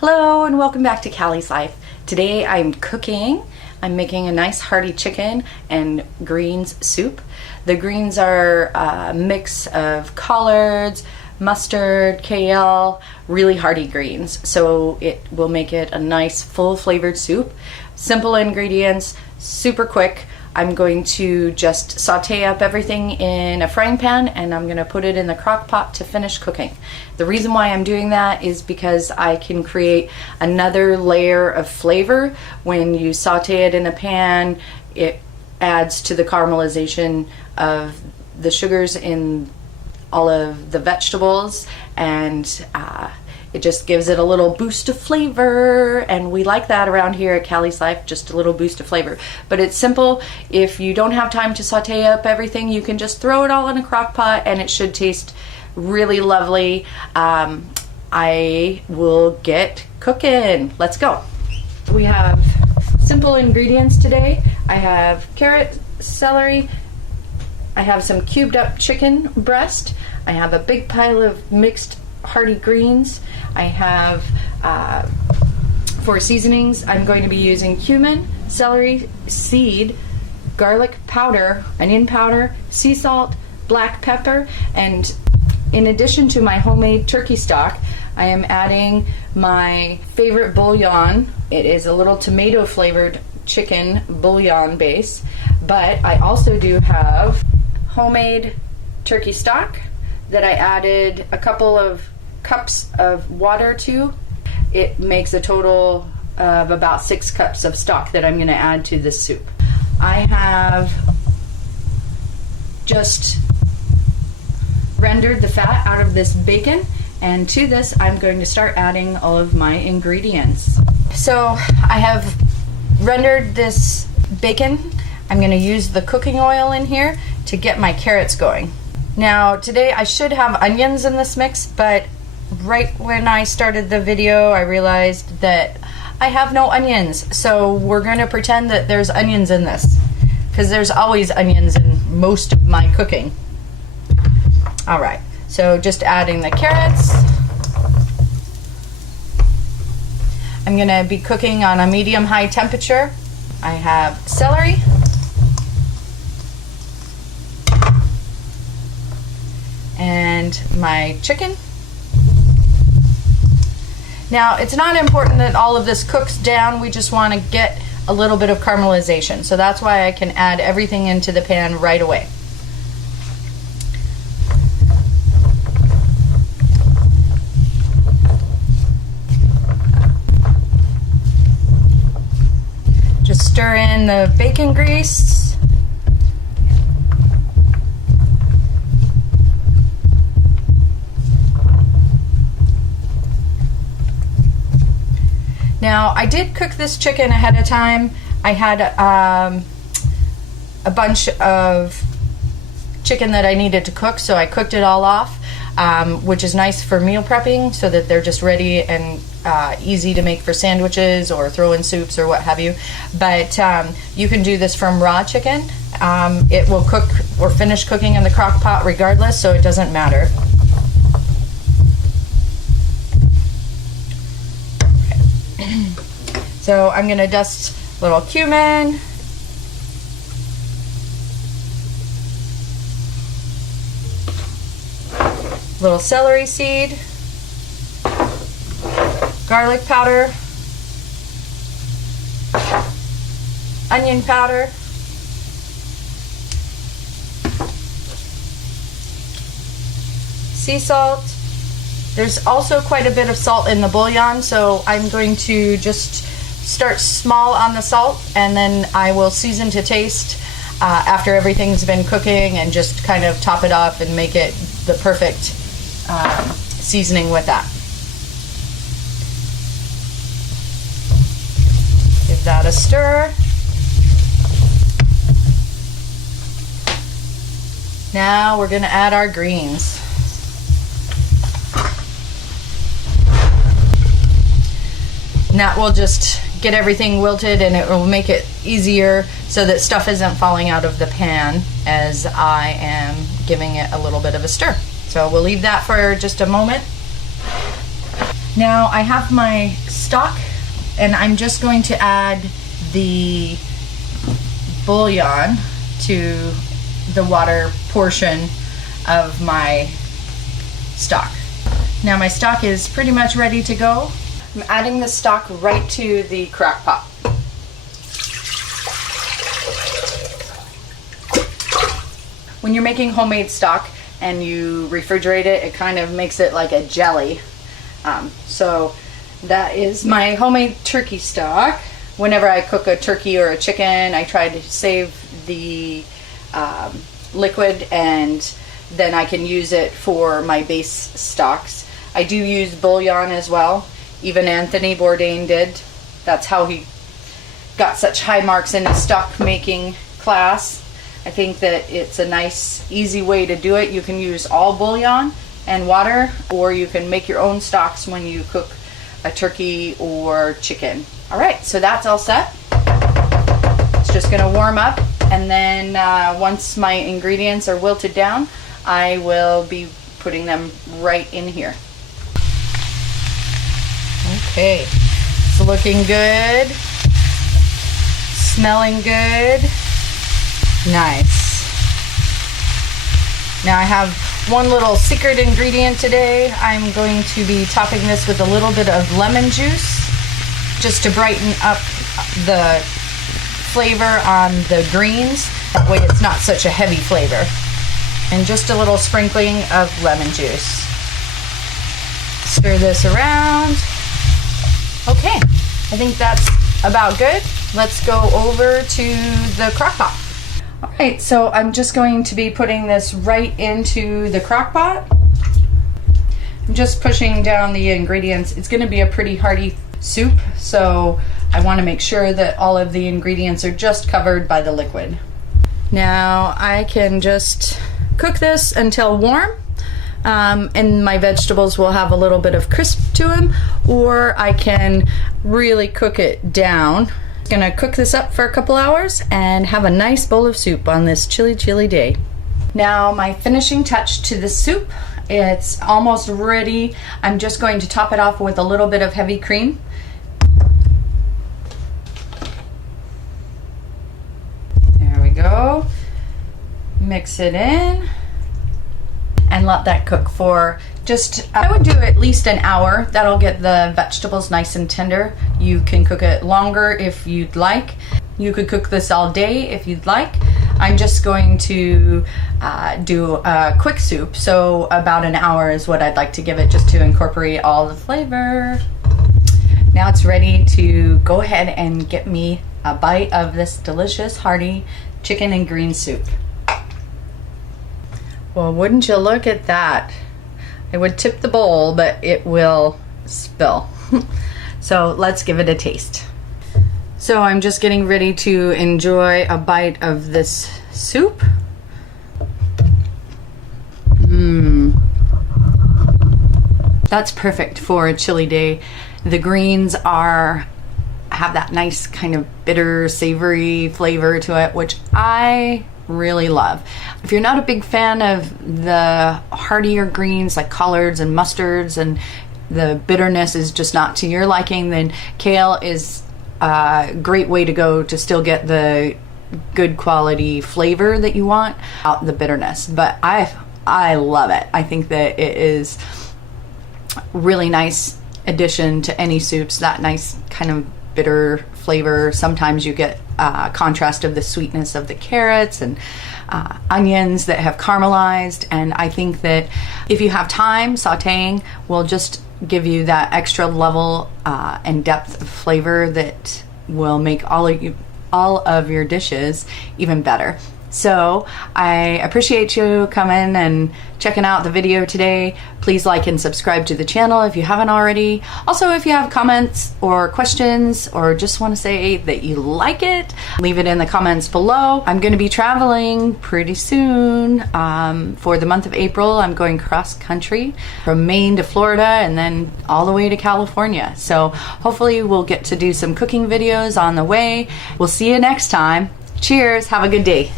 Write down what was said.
Hello and welcome back to Callie's Life. Today I'm cooking. I'm making a nice hearty chicken and greens soup. The greens are a mix of collards, mustard, kale, really hearty greens. So it will make it a nice full flavored soup. Simple ingredients, super quick. I'm going to just saute up everything in a frying pan and I'm going to put it in the crock pot to finish cooking. The reason why I'm doing that is because I can create another layer of flavor. When you saute it in a pan, it adds to the caramelization of the sugars in all of the vegetables, and it just gives it a little boost of flavor, and we like that around here at Callie's Life, just a little boost of flavor. But it's simple. If you don't have time to saute up everything, you can just throw it all in a crock pot and it should taste really lovely. I will get cooking. Let's go. We have simple ingredients today. I have carrot, celery, I have some cubed up chicken breast, I have a big pile of mixed hearty greens. I have, for seasonings, I'm going to be using cumin, celery seed, garlic powder, onion powder, sea salt, black pepper, and in addition to my homemade turkey stock, I am adding my favorite bouillon. It is a little tomato flavored chicken bouillon base, but I also do have homemade turkey stock that I added a couple of cups of water to. It makes a total of about 6 cups of stock that I'm going to add to this soup. I have just rendered the fat out of this bacon, and to this I'm going to start adding all of my ingredients. So I have rendered this bacon. I'm going to use the cooking oil in here to get my carrots going. Now today I should have onions in this mix, but right when I started the video I realized that I have no onions, so we're going to pretend that there's onions in this, because there's always onions in most of my cooking. Alright, so just adding the carrots. I'm going to be cooking on a medium-high temperature. I have celery, and my chicken. Now, it's not important that all of this cooks down, we just want to get a little bit of caramelization. So that's why I can add everything into the pan right away. Just stir in the bacon grease. Now, I did cook this chicken ahead of time. I had a bunch of chicken that I needed to cook, so I cooked it all off, which is nice for meal prepping, so that they're just ready and easy to make for sandwiches or throw in soups or what have you. But you can do this from raw chicken. It will cook or finish cooking in the crock pot regardless, so it doesn't matter. So I'm going to dust a little cumin, little celery seed, garlic powder, onion powder, sea salt. There's also quite a bit of salt in the bouillon, so I'm going to just start small on the salt, and then I will season to taste after everything's been cooking, and just kind of top it off and make it the perfect seasoning with that. Give that a stir. Now we're going to add our greens. And that will just get everything wilted, and it will make it easier so that stuff isn't falling out of the pan as I am giving it a little bit of a stir. So we'll leave that for just a moment. Now I have my stock, and I'm just going to add the bouillon to the water portion of my stock. Now my stock is pretty much ready to go. I'm adding the stock right to the crock pot. When you're making homemade stock and you refrigerate it, it kind of makes it like a jelly. So that is my homemade turkey stock. Whenever I cook a turkey or a chicken, I try to save the liquid, and then I can use it for my base stocks. I do use bouillon as well. Even Anthony Bourdain did. That's how he got such high marks in his stock making class. I think that it's a nice, easy way to do it. You can use all bouillon and water, or you can make your own stocks when you cook a turkey or chicken. All right, so that's all set. It's just gonna warm up, and then once my ingredients are wilted down, I will be putting them right in here. Okay, it's looking good, smelling good, nice. Now I have one little secret ingredient today. I'm going to be topping this with a little bit of lemon juice, just to brighten up the flavor on the greens. That way it's not such a heavy flavor. And just a little sprinkling of lemon juice. Stir this around. Okay, I think that's about good. Let's go over to the crock pot. All right, so I'm just going to be putting this right into the crock pot. I'm just pushing down the ingredients. It's gonna be a pretty hearty soup, so I want to make sure that all of the ingredients are just covered by the liquid. Now I can just cook this until warm, and my vegetables will have a little bit of crisp to them, or I can really cook it down. I'm gonna cook this up for a couple hours and have a nice bowl of soup on this chilly day. Now my finishing touch to the soup, it's almost ready. I'm just going to top it off with a little bit of heavy cream. There we go. Mix it in and let that cook for just, I would do at least an hour. That'll get the vegetables nice and tender. You can cook it longer if you'd like. You could cook this all day if you'd like. I'm just going to do a quick soup, so about an hour is what I'd like to give it, just to incorporate all the flavor. Now it's ready to go ahead and get me a bite of this delicious hearty chicken and green soup. Well, wouldn't you look at that? I would tip the bowl, but it will spill. So let's give it a taste. So I'm just getting ready to enjoy a bite of this soup. That's perfect for a chilly day. The greens have that nice kind of bitter, savory flavor to it, which I really love. If you're not a big fan of the heartier greens like collards and mustards, and the bitterness is just not to your liking, then kale is a great way to go to still get the good quality flavor that you want out the bitterness. But I love it. I think that it is really nice addition to any soups, that nice kind of bitter flavor. Sometimes you get contrast of the sweetness of the carrots and onions that have caramelized, and I think that if you have time, sauteing will just give you that extra level and depth of flavor that will make all of your dishes even better. So I appreciate you coming and checking out the video today. Please like and subscribe to the channel if you haven't already. Also, if you have comments or questions or just want to say that you like it, leave it in the comments below. I'm going to be traveling pretty soon. For the month of April, I'm going cross country from Maine to Florida and then all the way to California. So hopefully we'll get to do some cooking videos on the way. We'll see you next time. Cheers. Have a good day.